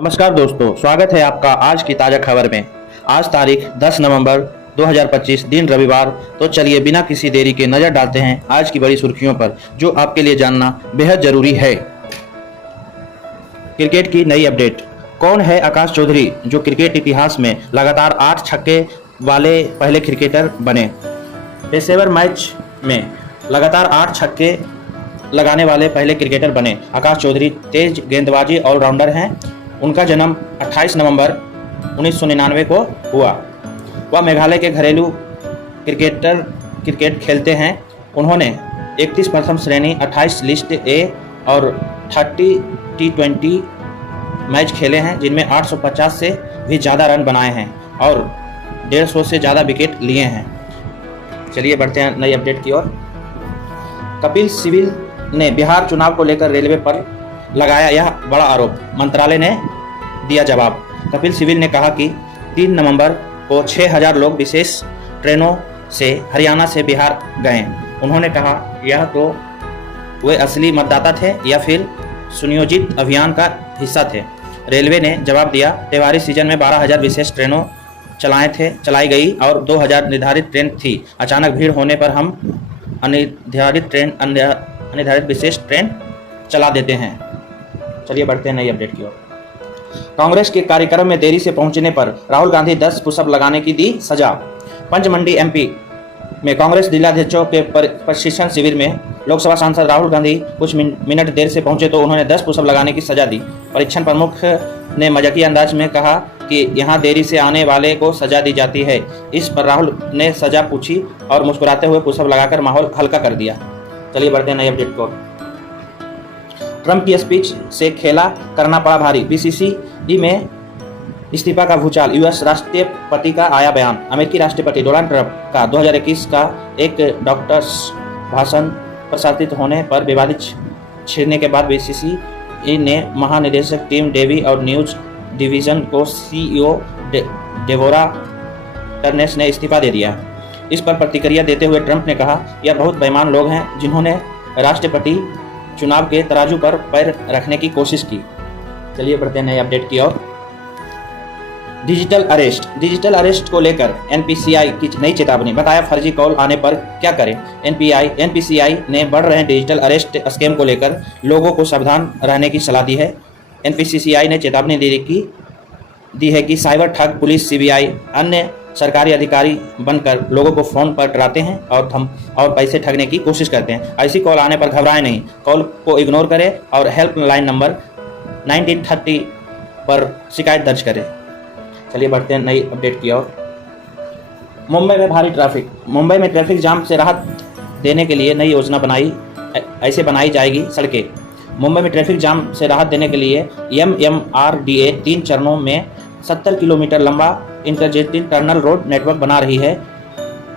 नमस्कार दोस्तों, स्वागत है आपका आज की ताज़ा खबर में। आज तारीख 10 नवंबर 2025 दिन रविवार। तो चलिए बिना किसी देरी के नज़र डालते हैं आज की बड़ी सुर्खियों पर, जो आपके लिए जानना बेहद जरूरी है। क्रिकेट की नई अपडेट। कौन है आकाश चौधरी, जो क्रिकेट इतिहास में लगातार 8 छक्के वाले पहले क्रिकेटर बने। पेशेवर मैच में लगातार 8 छक्के लगाने वाले पहले क्रिकेटर बने। आकाश चौधरी तेज गेंदबाजी ऑलराउंडर हैं। उनका जन्म 28 नवंबर 1999 को हुआ। वह मेघालय के घरेलू क्रिकेट खेलते हैं। उन्होंने 31 प्रथम श्रेणी, 28 लिस्ट ए और 30 T20 मैच खेले हैं, जिनमें 850 से भी ज़्यादा रन बनाए हैं और 150 से ज़्यादा विकेट लिए हैं। चलिए बढ़ते हैं नई अपडेट की ओर। कपिल सिब्बल ने बिहार चुनाव को लेकर रेलवे पर लगाया यह बड़ा आरोप। मंत्रालय ने दिया जवाब। कपिल सिब्बल ने कहा कि 3 नवंबर को 6000 लोग विशेष ट्रेनों से हरियाणा से बिहार गए। उन्होंने कहा यह तो वे असली मतदाता थे या फिर सुनियोजित अभियान का हिस्सा थे। रेलवे ने जवाब दिया, त्योहारी सीजन में 12000 विशेष ट्रेनों चलाई गई और 2000 निर्धारित ट्रेन थी। अचानक भीड़ होने पर हम अनिर्धारित विशेष ट्रेन चला देते हैं। चलिए बढ़ते हैं नई अपडेट की ओर। कांग्रेस के कार्यक्रम में देरी से पहुंचने पर राहुल गांधी 10 पुशअप लगाने की दी सजा। पंचमंडी MP में कांग्रेस जिलाध्यक्षों के प्रशिक्षण शिविर में लोकसभा सांसद राहुल गांधी कुछ मिनट देर से पहुंचे तो उन्होंने 10 पुशअप लगाने की सजा दी। परीक्षण प्रमुख ने मजाकिया अंदाज में कहा कि यहां देरी से आने वाले को सजा दी जाती है। इस पर राहुल ने सजा पूछी और मुस्कुराते हुए पुशअप लगाकर माहौल हल्का कर दिया। चलिए बढ़ते हैं नई अपडेट को। ट्रंप की स्पीच से खेला करना पड़ा भारी। BCCI में इस्तीफा का भूचाल। US राष्ट्रपति का आया बयान। अमेरिकी राष्ट्रपति डोनाल्ड ट्रंप का 2021 का एक डॉक्टर्स भाषण प्रसारित होने पर विवादित छिड़ने के बाद BCCI ने महानिदेशक टिम डेवी और न्यूज डिवीजन को CEO डेबोरा टर्नेस ने इस्तीफा दे दिया। इस पर प्रतिक्रिया देते हुए ट्रंप ने कहा, यह बहुत बेईमान लोग हैं जिन्होंने राष्ट्रपति चुनाव के तराजू पर पैर रखने की कोशिश की। चलिए बढ़ते हैं नए अपडेट की ओर। डिजिटल अरेस्ट को लेकर NPCI की नई चेतावनी। बताया फर्जी कॉल आने पर क्या करें। NPCI ने बढ़ रहे डिजिटल अरेस्ट स्कैम को लेकर लोगों को सावधान रहने की सलाह दी है। NPCI ने चेतावनी दी है कि साइबर ठग पुलिस, CBI, अन्य सरकारी अधिकारी बनकर लोगों को फ़ोन पर डराते हैं और पैसे ठगने की कोशिश करते हैं। ऐसी कॉल आने पर घबराएं नहीं, कॉल को इग्नोर करें और हेल्पलाइन नंबर 1930 पर शिकायत दर्ज करें। चलिए बढ़ते हैं नई अपडेट की ओर। मुंबई में भारी ट्रैफिक। मुंबई में ट्रैफिक जाम से राहत देने के लिए नई योजना बनाई जाएगी सड़कें। मुंबई में ट्रैफिक जाम से राहत देने के लिए MMRDA 3 चरणों में 70 किलोमीटर लंबा इंटरसिटी टनल रोड नेटवर्क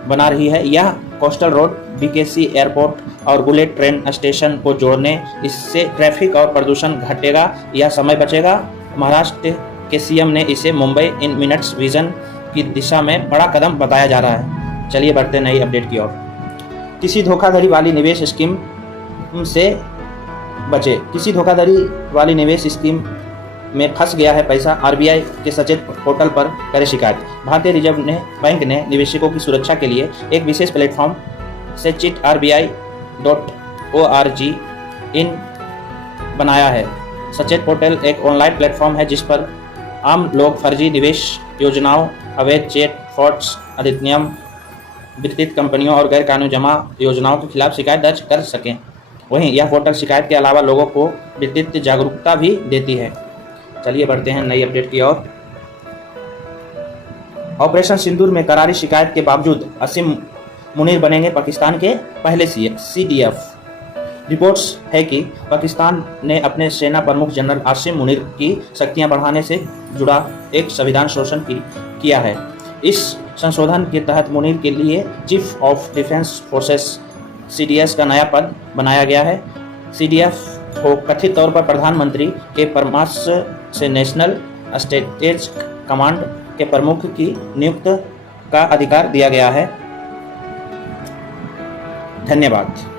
बना रही है। यह कोस्टल रोड, BKC एयरपोर्ट और बुलेट ट्रेन स्टेशन को जोड़ने, इससे ट्रैफिक और प्रदूषण घटेगा या समय बचेगा। महाराष्ट्र के CM ने इसे मुंबई इन मिनट्स विजन की दिशा में बड़ा कदम बताया जा रहा है। चलिए बढ़ते नई अपडेट की ओर। किसी धोखाधड़ी वाली निवेश स्कीम से बचे। किसी धोखाधड़ी वाली निवेश स्कीम में फंस गया है पैसा, RBI के सचेत पोर्टल पर करे शिकायत। भारतीय रिजर्व बैंक ने निवेशकों की सुरक्षा के लिए एक विशेष प्लेटफॉर्म sachit.rbi.org इन बनाया है। सचेत पोर्टल एक ऑनलाइन प्लेटफॉर्म है जिस पर आम लोग फर्जी निवेश योजनाओं, अवैध चेक फ्रॉड्स, अधिनियम, वित्तीय कंपनियों और गैरकानूनी जमा योजनाओं के खिलाफ शिकायत दर्ज कर सकें। वहीं यह पोर्टल शिकायत के अलावा लोगों को वित्तीय जागरूकता भी देती है। चलिए बढ़ते हैं नई अपडेट की ओर। ऑपरेशन सिंदूर में करारी शिकायत के बावजूद असीम मुनीर बनेंगे पाकिस्तान के पहले CDF। रिपोर्ट्स है कि पाकिस्तान ने अपने सेना प्रमुख जनरल आसिम मुनीर की शक्तियां बढ़ाने से जुड़ा एक संविधान संशोधन किया है। इस संशोधन के तहत मुनीर के लिए chief of defence forces CDS का नया पद बनाया गया है। CDF को कथित तौर पर प्रधानमंत्री के परामर्श से नेशनल स्ट्रेटेजिक कमांड के प्रमुख की नियुक्ति का अधिकार दिया गया है। धन्यवाद।